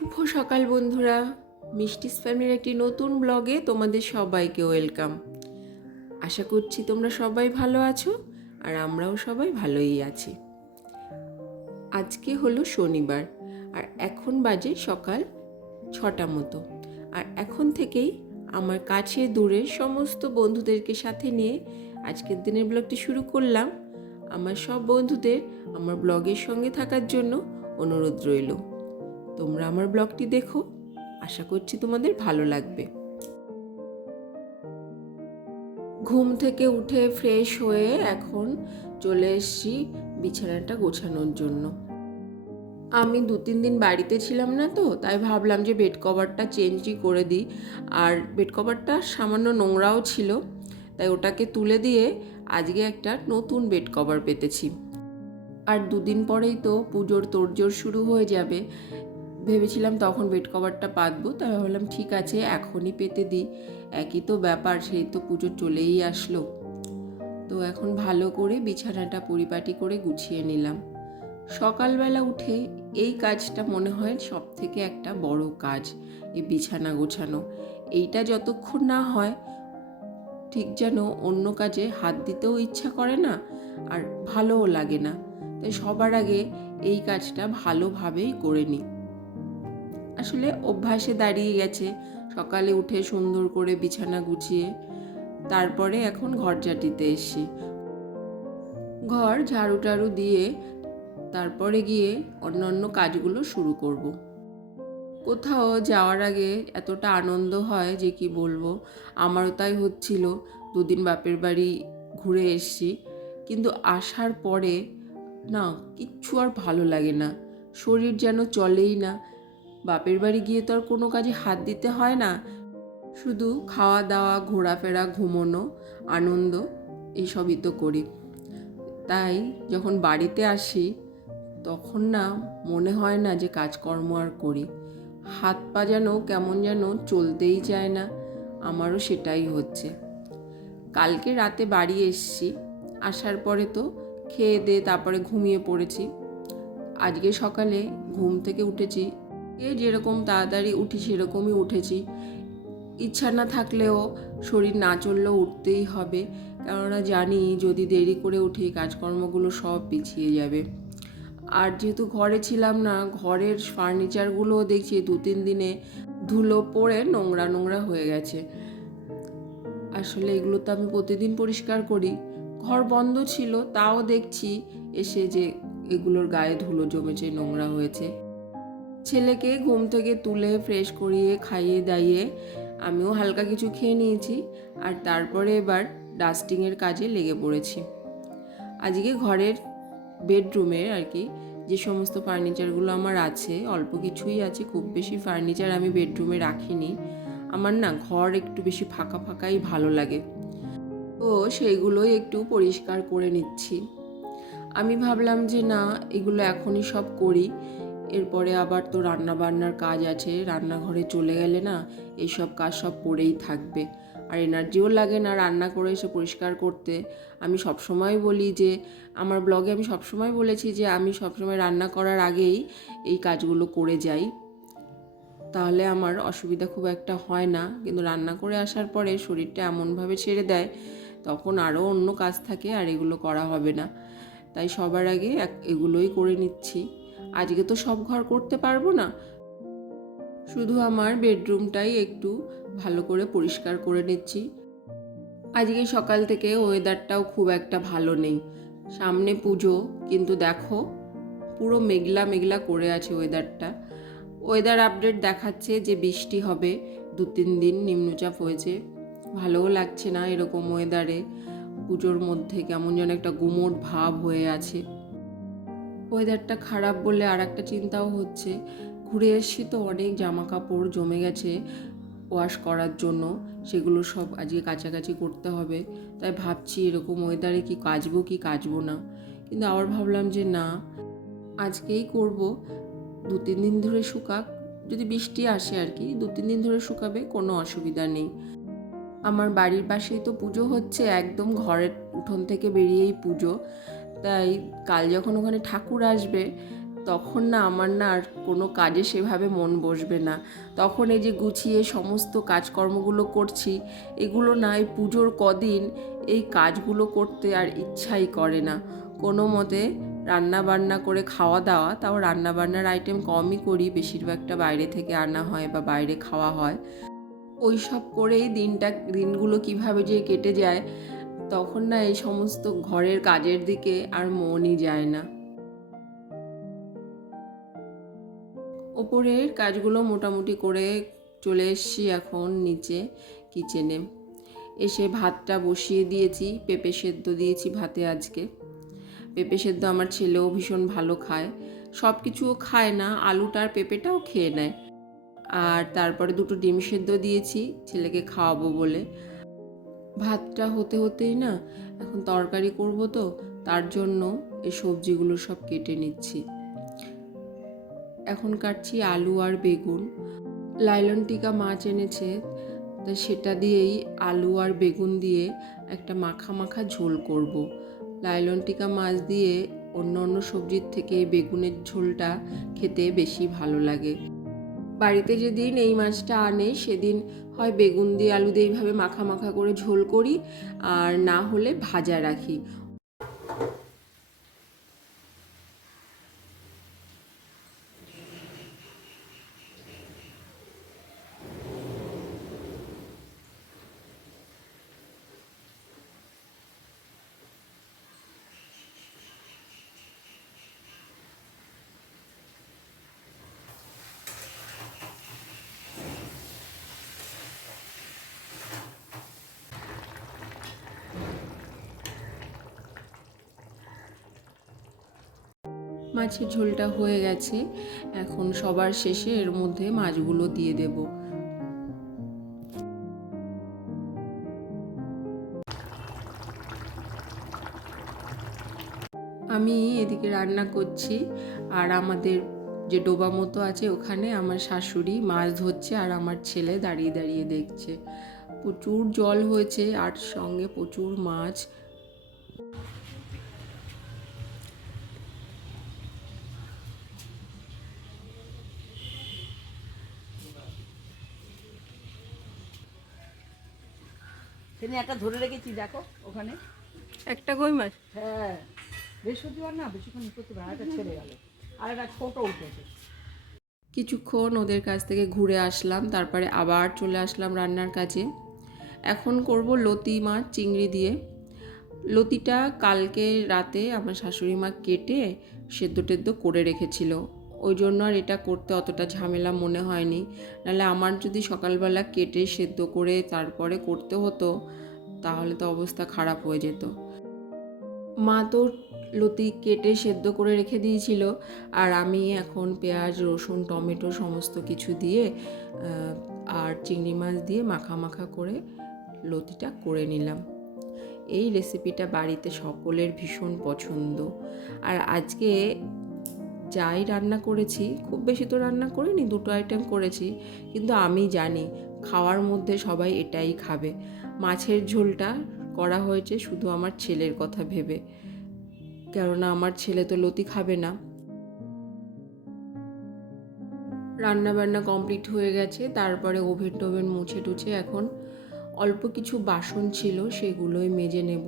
শুভ সকাল বন্ধুরা। মিষ্টিস ফ্যামিলির একটি নতুন ব্লগে তোমাদের সবাইকে ওয়েলকাম। আশা করছি তোমরা সবাই ভালো আছো আর আমরাও সবাই ভালোই আছি। আজকে হলো শনিবার আর এখন বাজে সকাল ছটা মতো। আর এখন থেকেই আমার কাছে দূরের সমস্ত বন্ধুদেরকে সাথে নিয়ে আজকের দিনের ব্লগটি শুরু করলাম। আমার সব বন্ধুদের আমার ব্লগের সঙ্গে থাকার জন্য অনুরোধ রইল। তোমরা আমার ব্লগটি দেখো। আশা করছি তোমাদের ভালো লাগবে। ঘুম থেকে উঠে ফ্রেশ হয়ে এখন চলে এসেছি বিছানাটা গোছানোর জন্য। আমি দু তিন দিন বাড়িতে ছিলাম না তো, তাই ভাবলাম যে বেড কভারটা চেঞ্জই করে দিই। আর বেড কভারটা সামান্য নোংরাও ছিল, তাই ওটাকে তুলে দিয়ে আজকে একটা নতুন বেড কভার পেতেছি। আর দুদিন পরেই তো পুজোর তোড়জোড় শুরু হয়ে যাবে ভেবেছিলাম তখন বেড কভারটা পাতবো তাই ভাবলাম ঠিক আছে, এখনই পেতে দিই। একই তো ব্যাপার, সেই তো পুজো চলেই আসলো। তো এখন ভালো করে বিছানাটা পরিপাটি করে গুছিয়ে নিলাম। সকালবেলা উঠে এই কাজটা মনে হয় সব থেকে একটা বড় কাজ, এই বিছানা গোছানো। এইটা যতক্ষণ না হয় ঠিক যেন অন্য কাজে হাত দিতেও ইচ্ছা করে না, আর ভালোও লাগে না। তাই সবার আগে এই কাজটা ভালোভাবেই করে নিই। আসলে অভ্যাসে দাঁড়িয়ে গেছে। সকালে উঠে সুন্দর করে বিছানা গুছিয়ে তারপরে এখন ঘর ঝাঁটিতে এসছি। ঘর ঝাড়ু টাড়ু দিয়ে তারপরে গিয়ে অন্যান্য কাজগুলো শুরু করব। কোথাও যাওয়ার আগে এতটা আনন্দ হয় যে কি বলব, আমারও তাই হচ্ছিল। দুদিন বাপের বাড়ি ঘুরে এসছি, কিন্তু আসার পরে না, কিচ্ছু আর ভালো লাগে না। শরীর যেন চলেই না। বাপের বাড়ি গিয়ে তো আর কোনো কাজে হাত দিতে হয় না। শুধু খাওয়া দাওয়া ঘোরাফেরা, ঘুমোনো, আনন্দ এইসবই তো করি। তাই যখন বাড়িতে আসি, তখন না মনে হয় না যে কাজকর্ম আর করি। হাত পা যেন কেমন যেন চলতেই চায় না, আমারও সেটাই হচ্ছে। কালকে রাতে বাড়ি এসছি, আসার পরে তো খেয়ে দে, তারপরে ঘুমিয়ে পড়েছি। আজকে সকালে ঘুম থেকে উঠেছি এ যেরকম তাড়াতাড়ি উঠি, সেরকমই উঠেছি। ইচ্ছা না থাকলেও শরীর না চললেও উঠতেই হবে। কেননা জানি যদি দেরি করে উঠি, কাজকর্মগুলো সব পিছিয়ে যাবে। আর যেহেতু ঘরে ছিলাম না, ঘরের ফার্নিচারগুলোও দেখছি দু তিন দিনে ধুলো পড়ে নোংরা নোংরা হয়ে গেছে। আসলে এগুলো তো আমি প্রতিদিন পরিষ্কার করি। ঘর বন্ধ ছিল, তাও দেখছি, এসে যে এগুলোর গায়ে ধুলো জমেছে, নোংরা হয়েছে। ছেলেকে ঘুম থেকে তুলে ফ্রেশ করিয়ে খাইয়ে দাইয়ে আমিও হালকা কিছু খেয়ে নিয়েছি আর তারপরে এবার ডাস্টিংয়ের কাজে লেগে পড়েছি। আজকে ঘরের বেডরুমের আর কি যে সমস্ত ফার্নিচারগুলো আমার আছে, অল্প কিছুই আছে, খুব বেশি ফার্নিচার আমি বেডরুমে রাখিনি। আমার না ঘর একটু বেশি ফাঁকা ফাঁকাই ভালো লাগে। তো সেইগুলোই একটু পরিষ্কার করে নিচ্ছি। আমি ভাবলাম যে না, এগুলো এখনই সব করি। এরপরে আবার তো রান্না বান্নার কাজ আছে, রান্নাঘরে চলে গেলে না এইসব কাজ সব পড়েই থাকবে। আর এনার্জিও লাগে না রান্না করে এসে পরিষ্কার করতে। আমি সবসময় বলি যে, আমার ব্লগে আমি সবসময় বলেছি যে, আমি সবসময় রান্না করার আগেই এই কাজগুলো করে যাই। তাহলে আমার অসুবিধা খুব একটা হয় না। কিন্তু রান্না করে আসার পরে শরীরটা এমনভাবে ছেড়ে দেয়, তখন আরও অন্য কাজ থাকে আর এগুলো করা হবে না। তাই সবার আগে এগুলোই করে নিচ্ছি। আজকে তো সব ঘর করতে পারব না। শুধু আমার বেডরুমটাই একটু ভালো করে পরিষ্কার করে নিচ্ছি। আজকে সকাল থেকে ওয়েদারটাও খুব একটা ভালো নেই। সামনে পুজো, কিন্তু দেখো, পুরো মেঘলা মেঘলা করে আছে ওয়েদারটা। ওয়েদার আপডেট দেখাচ্ছে যে বৃষ্টি হবে, দু তিন দিন নিম্নচাপ হয়েছে। ভালোও লাগছে না এরকম ওয়েদারে। পুজোর মধ্যে কেমন যেন একটা গুমোট ভাব হয়ে আছে। ওয়েদারটা খারাপ বলে আর একটা চিন্তাও হচ্ছে। ঘুরে এসছি তো অনেক জামা কাপড় জমে গেছে ওয়াশ করার জন্য। সেগুলো সব আজকে কাছাকাছি করতে হবে। তাই ভাবছি এরকম ওয়েদারে কি কাচবো কি কাচবো না। কিন্তু আবার ভাবলাম যে না, আজকেই করব। দু তিন দিন ধরে শুকাক। যদি বৃষ্টি আসে আর কি দু তিন দিন ধরে শুকাবে, কোনো অসুবিধা নেই। আমার বাড়ির পাশেই তো পুজো হচ্ছে, একদম ঘরের উঠোন থেকে বেরিয়েই পুজো। তাই কাল যখন ওখানে ঠাকুর আসবে, তখন না আমার না আর কোনো কাজে সেভাবে মন বসবে না। তখন এই যে গুছিয়ে সমস্ত কাজকর্মগুলো করছি, এগুলো না এই পুজোর কদিন এই কাজগুলো করতে আর ইচ্ছাই করে না। কোনো মতে রান্না বান্না করে খাওয়া দাওয়া, তাও রান্না বান্নার আইটেম কমই করি, বেশিরভাগটা বাইরে থেকে আনা হয় বা বাইরে খাওয়া হয়। ওই সব করেই দিনটা, দিনগুলো কীভাবে যে কেটে যায় তখন না এই সমস্ত ঘরের কাজের দিকে আর মনই যায় না। ওপরের কাজগুলো মোটামুটি করে চলে এসছি এখন নিচে কিচেনে এসে ভাতটা বসিয়ে দিয়েছি, পেঁপে সেদ্ধ দিয়েছি ভাতে আজকে। পেঁপে সেদ্ধ আমার ছেলেও ভীষণ ভালো খায়। সব কিছুও খায় না আলুটার পেঁপেটাও খেয়ে নেয়। আর তারপরে দুটো ডিম সেদ্ধ দিয়েছি, ছেলেকে খাওয়াবো বলে। ভাতটা হতে হতেই না এখন তরকারি করব তো, তার জন্য এই সবজিগুলো সব কেটে নিচ্ছি। এখন কাটছি আলু আর বেগুন। লাইলন টিকা মাছ এনেছে, তা সেটা দিয়েই আলু আর বেগুন দিয়ে একটা মাখা মাখা ঝোল করব। লাইলন টিকা মাছ দিয়ে অন্য অন্য সবজির থেকে বেগুনের ঝোলটা খেতে বেশি ভালো লাগে। বাড়িতে যেদিন এই মাছটা আনে, সেদিন হয় বেগুন দিয়ে আলু দিয়ে এইভাবে মাখা মাখা করে ঝোল করি, আর না হলে ভাজা রাখি। মাছের ঝোলটা হয়ে গেছে। এখন সবার শেষে এর মধ্যে মাছগুলো দিয়ে দেব। আমি এদিকে রান্না করছি আর আমাদের যে ডোবা মতো আছে ওখানে আমার শাশুড়ি মাছ ধরছে আর আমার ছেলে দাঁড়িয়ে দাঁড়িয়ে দেখছে। প্রচুর জল হয়েছে আর সঙ্গে প্রচুর মাছ তিনি একটা ধরে রেখেছি দেখো ওখানে। একটা কই মাছ হ্যাঁ। বৃহস্পতিবার না বেশিক্ষণ পারে একটা ছেড়ে গেল। আর একটা ছোট উঠেছে কিছুক্ষণ ওদের কাছ থেকে ঘুরে আসলাম তারপরে আবার চলে আসলাম রান্নার কাজে। এখন করব লতি মাছ চিংড়ি দিয়ে। লতিটা কালকে রাতে আমার শাশুড়ি মা কেটে সেদ্ধ টেদ্ধ করে রেখেছিল। ওই জন্য আর এটা করতে অতটা ঝামেলা মনে হয়নি। নাহলে আমার যদি সকালবেলা কেটে সেদ্ধ করে তারপরে করতে হতো, তাহলে তো অবস্থা খারাপ হয়ে যেত। মা তো লতি কেটে সেদ্ধ করে রেখে দিয়েছিল, আর আমি এখন পেঁয়াজ, রসুন, টমেটো সমস্ত কিছু দিয়ে আর চিংড়ি মাছ দিয়ে মাখা মাখা করে লতিটা করে নিলাম। এই রেসিপিটা বাড়িতে সকলের ভীষণ পছন্দ। আর আজকে যাই রান্না করেছি, খুব বেশি তো রান্না করিনি, দুটো আইটেম করেছি, কিন্তু আমি জানি খাওয়ার মধ্যে সবাই এটাই খাবে। মাছের ঝোলটা করা হয়েছে শুধু আমার ছেলের কথা ভেবে। কেননা আমার ছেলে তো লতি খাবে না। রান্না বান্না কমপ্লিট হয়ে গেছে, তারপরে ওভেন টোভেন মুছে টুছে এখন অল্প কিছু বাসন ছিল, সেগুলোই মেজে নেব।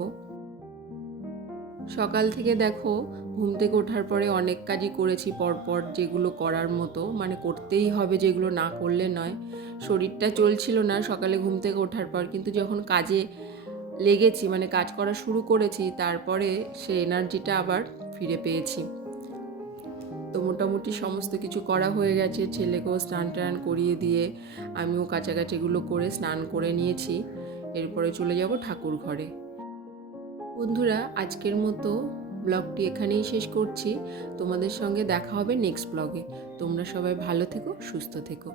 সকাল থেকে দেখো, ঘুম থেকে ওঠার পরে অনেক কাজই করেছি পরপর যেগুলো করার মতো। মানে করতেই হবে যেগুলো না করলে নয়। শরীরটা চলছিল না সকালে ঘুম থেকে ওঠার পর। কিন্তু যখন কাজে লেগেছি মানে কাজ করা শুরু করেছি, তারপরে সে এনার্জিটা আবার ফিরে পেয়েছি। তো মোটামুটি সমস্ত কিছু করা হয়ে গেছে। ছেলেকেও স্নান টান করিয়ে দিয়ে আমিও কাছাকাছিগুলো করে স্নান করে নিয়েছি। এরপরে চলে যাব ঠাকুর ঘরে। বন্ধুরা, আজকের মতো ব্লগটি এখানেই শেষ করছি। তোমাদের সঙ্গে দেখা হবে নেক্সট ব্লগে তোমরা সবাই ভালো থেকো, সুস্থ থেকো।